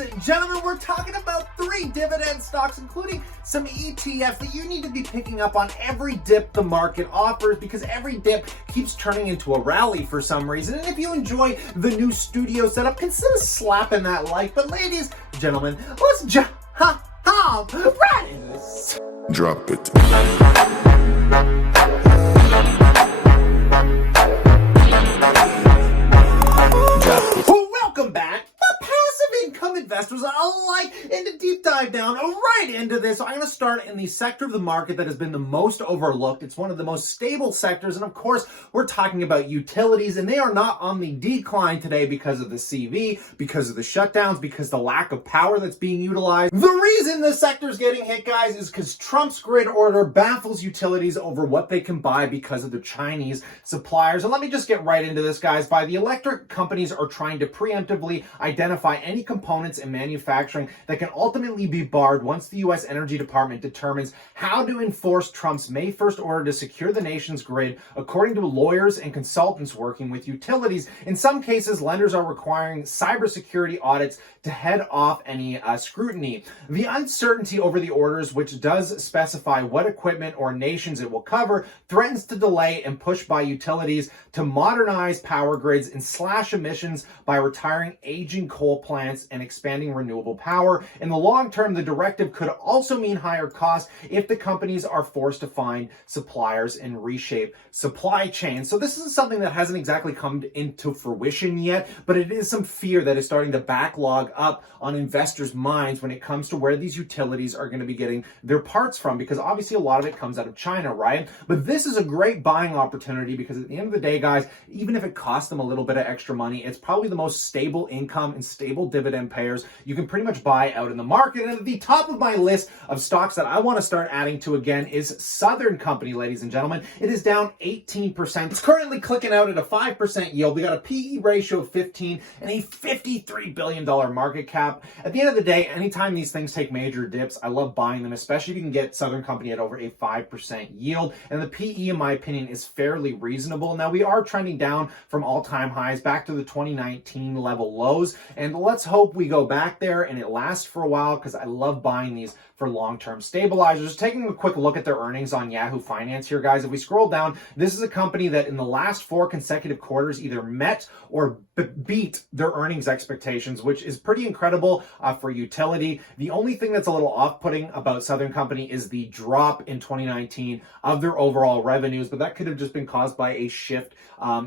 Ladies and gentlemen, we're talking about 3 dividend stocks, including some ETFs that you need to be picking up on every dip the market offers, because every dip keeps turning into a rally for some reason. And if you enjoy the new studio setup, consider slapping that like. But ladies and gentlemen, let's jump right in this. Drop it. Welcome back. Passive income investors alike, and to deep dive down right into this, I'm going to start in the sector of the market that has been the most overlooked. It's one of the most stable sectors, and of course, we're talking about utilities, and they are not on the decline today because of the CV, because of the shutdowns, because the lack of power that's being utilized. The reason this sector's getting hit, guys, is because Trump's grid order baffles utilities over what they can buy because of the Chinese suppliers. And let me just get right into this, guys. The electric companies are trying to preemptively identify any components in manufacturing that can ultimately be barred once the U.S. Energy Department determines how to enforce Trump's May 1st order to secure the nation's grid, according to lawyers and consultants working with utilities. In some cases, lenders are requiring cybersecurity audits to head off any scrutiny. The uncertainty over the orders, which does specify what equipment or nations it will cover, threatens to delay and push by utilities to modernize power grids and slash emissions by retiring aging coal plants and expanding renewable power. In the long term, the directive could also mean higher costs if the companies are forced to find suppliers and reshape supply chains. So this is something that hasn't exactly come into fruition yet, but it is some fear that is starting to backlog up on investors' minds when it comes to where these utilities are going to be getting their parts from, because obviously a lot of it comes out of China, right? But this is a great buying opportunity because at the end of the day, guys, even if it costs them a little bit of extra money, it's probably the most stable income and stable dividend payers you can pretty much buy out in the market. And at the top of my list of stocks that I want to start adding to again is Southern Company, ladies and gentlemen. It is down 18%. It's currently clicking out at a 5% yield. We got a PE ratio of 15 and a $53 billion market cap. At the end of the day, anytime these things take major dips, I love buying them, especially if you can get Southern Company at over a 5% yield. And the PE, in my opinion, is fairly reasonable. Now, we are trending down from all-time highs back to the 2019 level lows. And let's hope we go back there and it lasts for a while, because I love buying these for long-term stabilizers. Taking a quick look at their earnings on Yahoo Finance here, guys. If we scroll down, this is a company that in the last 4 consecutive quarters either met or beat their earnings expectations, which is pretty incredible for utility. The only thing that's a little off-putting about Southern Company is the drop in 2019 of their overall revenues, but that could have just been caused by a shift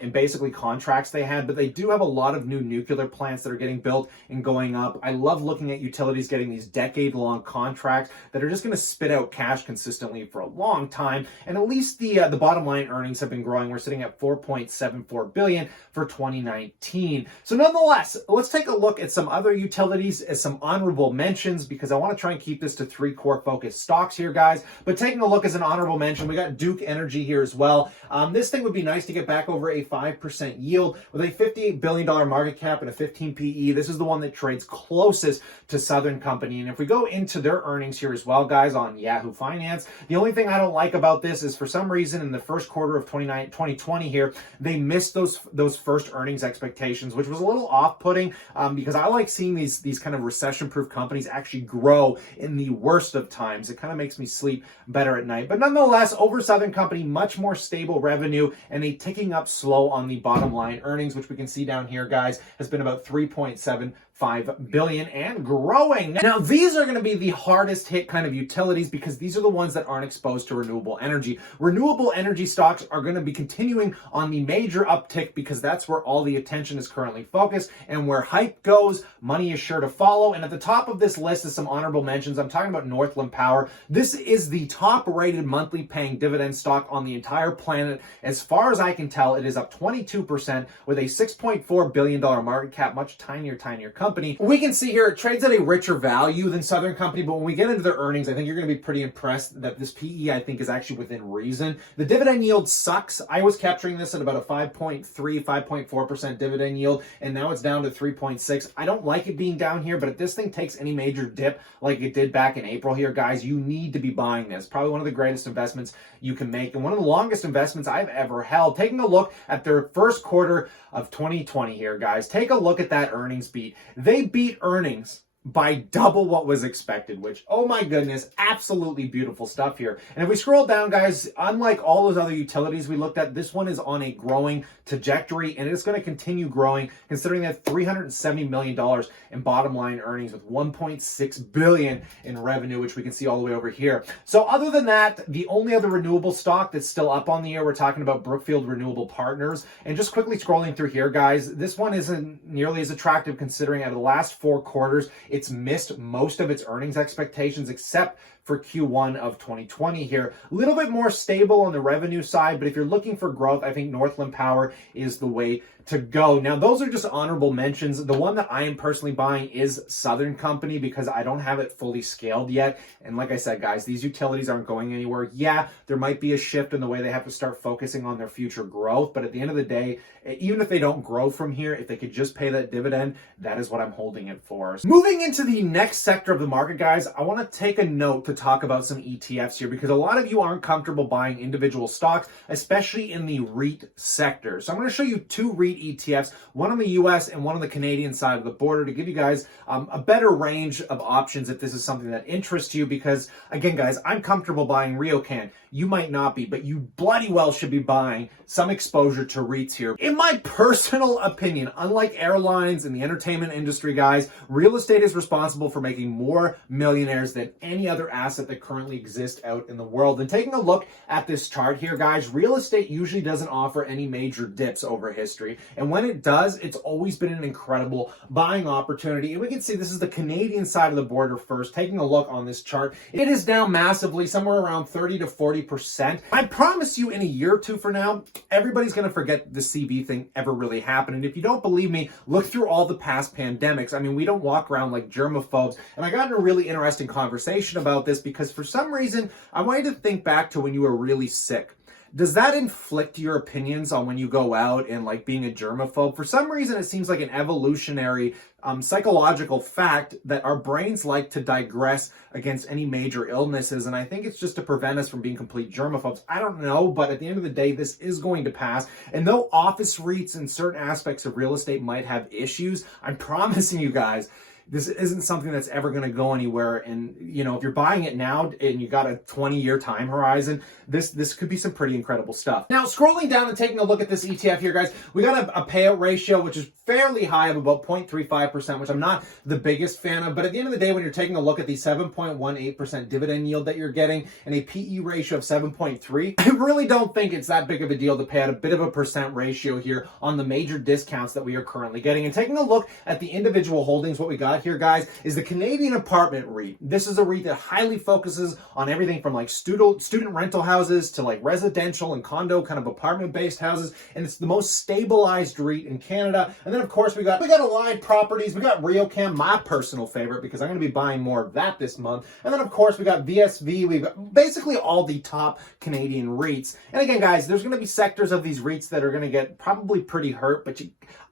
in basically contracts they had. But they do have a lot of new nuclear plants that are getting built and going up. I love looking at utilities getting these decade-long contracts that are just going to spit out cash consistently for a long time. And at least the bottom line earnings have been growing. We're sitting at $4.74 billion for 2019. So nonetheless, let's take a look at some other utilities as some honorable mentions, because I want to try and keep this to 3 core focused stocks here, guys. But taking a look as an honorable mention, we got Duke Energy here as well. This thing would be nice to get back over a 5% yield with a $58 billion market cap and a 15 PE. This is the one that trades closest to Southern Company. And if we go into their earnings here as well, guys, on Yahoo Finance, the only thing I don't like about this is for some reason in the first quarter of 2020 here, they missed those first earnings expectations, which was a little off-putting because I like seeing these kind of recession-proof companies actually grow in the worst of times. It kind of makes me sleep better at night. But nonetheless, over Southern Company, much more stable revenue and a ticking up slow on the bottom line earnings, which we can see down here, guys, has been about 3.75 billion and growing. Now, these are going to be the hardest hit kind of utilities because these are the ones that aren't exposed to renewable energy. Renewable energy stocks are going to be continuing on the major uptick because that's where all the attention is currently focused, and where hype goes, money is sure to follow. And at the top of this list is some honorable mentions. I'm talking about Northland Power. This is the top rated monthly paying dividend stock on the entire planet. As far as I can tell, it is up 22% with a $6.4 billion market cap, much tinier company. We can see here it trades at a richer value than Southern Company, but when we get into their earnings, I think you're going to be pretty impressed that this PE, I think, is actually within reason. The dividend yield sucks. I was capturing this at about a 5.3, 5.4% dividend yield, and now it's down to 3.6. I don't like it being down here, but if this thing takes any major dip like it did back in April here, guys, you need to be buying this. Probably one of the greatest investments you can make, and one of the longest investments I've ever held. Taking a look at their first quarter of 2020 here, guys, take a look at that earnings beat. They beat earnings by double what was expected, which, oh my goodness, absolutely beautiful stuff here. And if we scroll down, guys, unlike all those other utilities we looked at, this one is on a growing trajectory, and it's going to continue growing, considering that $370 million in bottom line earnings with $1.6 billion in revenue, which we can see all the way over here. So other than that, the only other renewable stock that's still up on the year, we're talking about Brookfield Renewable Partners. And just quickly scrolling through here, guys, this one isn't nearly as attractive considering out of the last 4 quarters, it's missed most of its earnings expectations except for Q1 of 2020 here. A little bit more stable on the revenue side, but if you're looking for growth, I think Northland Power is the way to go. Now, those are just honorable mentions. The one that I am personally buying is Southern Company because I don't have it fully scaled yet. And like I said, guys, these utilities aren't going anywhere. Yeah, there might be a shift in the way they have to start focusing on their future growth. But at the end of the day, even if they don't grow from here, if they could just pay that dividend, that is what I'm holding it for. Moving into the next sector of the market, guys, I want to take a note to talk about some ETFs here because a lot of you aren't comfortable buying individual stocks, especially in the REIT sector. So I'm going to show you 2 REIT ETFs, one on the US and one on the Canadian side of the border to give you guys a better range of options if this is something that interests you because, again, guys, I'm comfortable buying RioCan. You might not be, but you bloody well should be buying some exposure to REITs here. In my personal opinion, unlike airlines and the entertainment industry, guys, real estate is responsible for making more millionaires than any other asset that currently exists out in the world. And taking a look at this chart here, guys, real estate usually doesn't offer any major dips over history. And when it does, it's always been an incredible buying opportunity. And we can see this is the Canadian side of the border first. Taking a look on this chart, it is down massively, somewhere around 30 to 40%. I promise you in a year or two from now, everybody's going to forget the CB thing ever really happened. And if you don't believe me, look through all the past pandemics. I mean, we don't walk around like germaphobes. And I got in a really interesting conversation about this because for some reason, I wanted to think back to when you were really sick. Does that inflict your opinions on when you go out and like being a germaphobe? For some reason, it seems like an evolutionary psychological fact that our brains like to digress against any major illnesses. And I think it's just to prevent us from being complete germaphobes. I don't know, but at the end of the day, this is going to pass. And though office REITs and certain aspects of real estate might have issues, I'm promising you guys, this isn't something that's ever going to go anywhere. And, you know, if you're buying it now and you got a 20-year time horizon, this could be some pretty incredible stuff. Now, scrolling down and taking a look at this ETF here, guys, we got a payout ratio, which is fairly high of about 0.35%, which I'm not the biggest fan of. But at the end of the day, when you're taking a look at the 7.18% dividend yield that you're getting and a PE ratio of 7.3, I really don't think it's that big of a deal to pay out a bit of a percent ratio here on the major discounts that we are currently getting. And taking a look at the individual holdings, what we got here, guys, is the Canadian Apartment REIT. This is a REIT that highly focuses on everything from like student rental houses to like residential and condo kind of apartment-based houses, and it's the most stabilized REIT in Canada. And then of course we got Aligned Properties, we got RioCan, my personal favorite because I'm going to be buying more of that this month. And then of course we got VSV, we've got basically all the top Canadian REITs. And again, guys, there's going to be sectors of these REITs that are going to get probably pretty hurt, but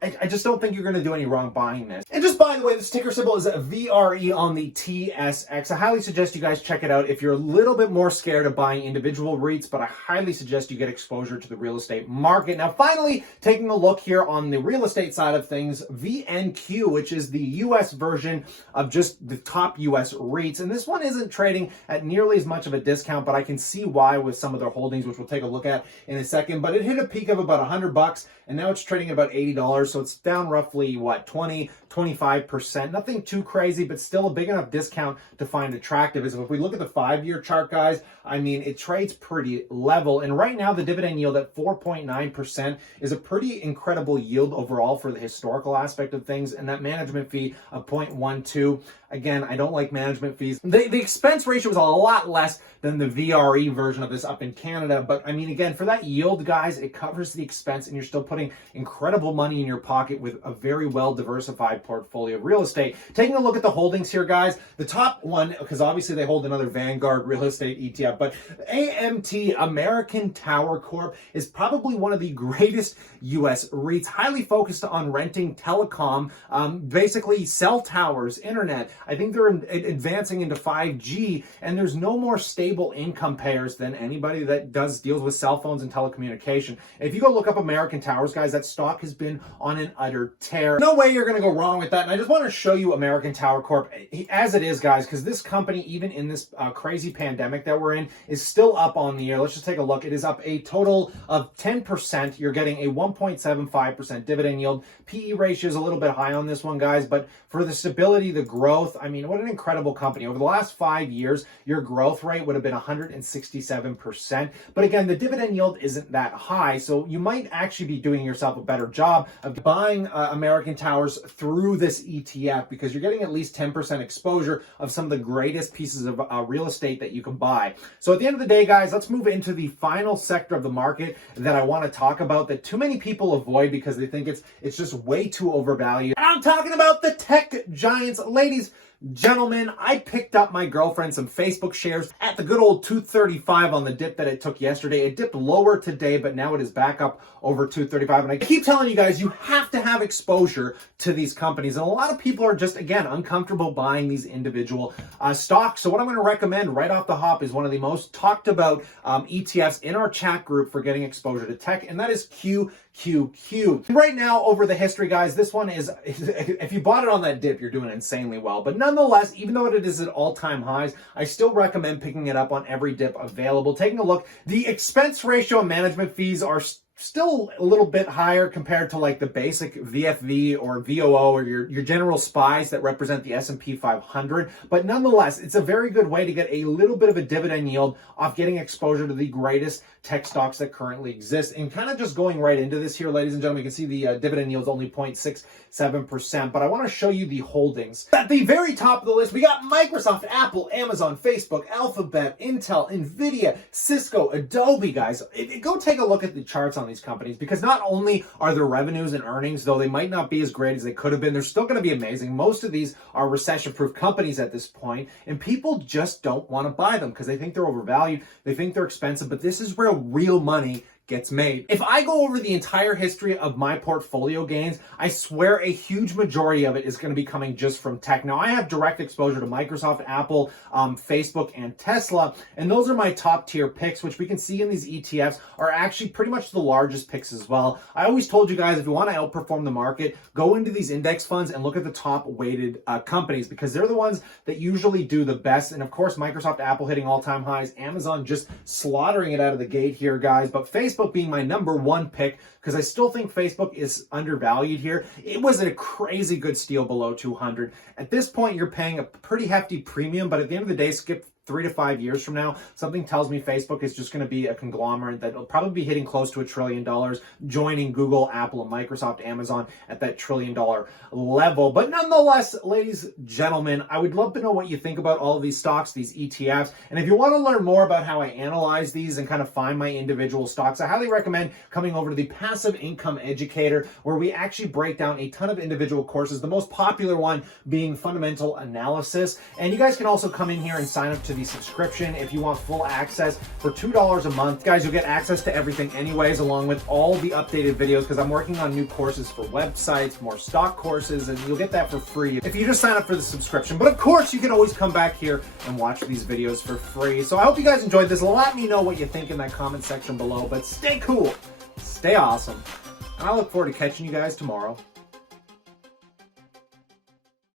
I just don't think you're going to do any wrong buying this. And just by the way, this ticker symbol is a VRE on the TSX. I highly suggest you guys check it out if you're a little bit more scared of buying individual REITs, but I highly suggest you get exposure to the real estate market. Now, finally, taking a look here on the real estate side of things, VNQ, which is the US version of just the top US REITs. And this one isn't trading at nearly as much of a discount, but I can see why with some of their holdings, which we'll take a look at in a second. But it hit a peak of about $100, and now it's trading at about $80. So it's down roughly, what, 25%. Nothing too crazy, but still a big enough discount to find attractive. As if we look at the 5-year chart, guys, I mean, it trades pretty level. And right now, the dividend yield at 4.9% is a pretty incredible yield overall for the historical aspect of things. And that management fee of 0.12. Again, I don't like management fees. The expense ratio is a lot less than the VRE version of this up in Canada. But I mean, again, for that yield, guys, it covers the expense and you're still putting incredible money in your pocket with a very well diversified portfolio of real estate. Taking a look at the holdings here, guys, the top one, because obviously they hold another Vanguard real estate ETF, but AMT, American Tower Corp, is probably one of the greatest US REITs, highly focused on renting telecom, basically cell towers, internet. I think they're advancing into 5G, and there's no more stable income payers than anybody that deals with cell phones and telecommunication. And if you go look up American Towers, guys, that stock has been on an utter tear. No way you're going to go wrong with that. And I just want to show you American Tower Corp as it is, guys, because this company, even in this crazy pandemic that we're in, is still up on the year. Let's just take a look. It is up a total of 10%. You're getting a 1.75% dividend yield. PE ratio is a little bit high on this one, guys, but for the stability, the growth, I mean, what an incredible company. Over the last 5 years, your growth rate would have been 167%. But again, the dividend yield isn't that high, so you might actually be doing yourself a better job of buying American Towers through this ETF, because you're getting at least 10% exposure of some of the greatest pieces of real estate that you can buy. So at the end of the day, guys, let's move into the final sector of the market that I want to talk about that too many people avoid because they think it's just way too overvalued. And I'm talking about the tech giants. Ladies, gentlemen, I picked up my girlfriend some Facebook shares at the good old 235 on the dip that it took yesterday. It dipped lower today, but now it is back up over 235. And I keep telling you guys, you have to have exposure to these companies. And a lot of people are just, again, uncomfortable buying these individual stocks. So what I'm going to recommend right off the hop is one of the most talked about ETFs in our chat group for getting exposure to tech, and that is QQQ. Right now, over the history, guys, this one is, if you bought it on that dip, you're doing insanely well. But nonetheless, even though it is at all-time highs, I still recommend picking it up on every dip available. Taking a look, the expense ratio and management fees are still a little bit higher compared to like the basic VFV or VOO or your general SPYs that represent the S&P 500. But nonetheless, it's a very good way to get a little bit of a dividend yield off getting exposure to the greatest tech stocks that currently exist. And kind of just going right into this here, ladies and gentlemen, you can see the dividend yield is only 0.67%. But I want to show you the holdings. At the very top of the list, we got Microsoft, Apple, Amazon, Facebook, Alphabet, Intel, Nvidia, Cisco, Adobe, guys. Go take a look at the charts on these companies, because not only are their revenues and earnings, though they might not be as great as they could have been, they're still going to be amazing. Most of these are recession-proof companies at this point, and people just don't want to buy them because they think they're overvalued, they think they're expensive, but this is where real money gets made. If I go over the entire history of my portfolio gains, I swear a huge majority of it is going to be coming just from tech. Now, I have direct exposure to Microsoft, Apple, Facebook, and Tesla, and those are my top tier picks, which we can see in these ETFs are actually pretty much the largest picks as well. I always told you guys, if you want to outperform the market, go into these index funds and look at the top weighted companies, because they're the ones that usually do the best. And of course, Microsoft, Apple hitting all-time highs, Amazon just slaughtering it out of the gate here, guys. But Facebook being my number one pick, because I still think Facebook is undervalued here. It was a crazy good steal below 200. At this point, you're paying a pretty hefty premium, but at the end of the day, skip 3 to 5 years from now, something tells me Facebook is just going to be a conglomerate that will probably be hitting close to $1 trillion, joining Google, Apple, and Microsoft, Amazon at that $1 trillion level. But nonetheless, ladies and gentlemen, I would love to know what you think about all of these stocks, these ETFs. And if you want to learn more about how I analyze these and kind of find my individual stocks, I highly recommend coming over to the Passive Income Educator, where we actually break down a ton of individual courses, the most popular one being fundamental analysis. And you guys can also come in here and sign up to the subscription if you want full access for $2 a month. Guys, you'll get access to everything anyways, along with all the updated videos, because I'm working on new courses for websites, more stock courses, and you'll get that for free if you just sign up for the subscription. But of course, you can always come back here and watch these videos for free. So I hope you guys enjoyed this. Let me know what you think in that comment section below, but stay cool, stay awesome, and I look forward to catching you guys tomorrow.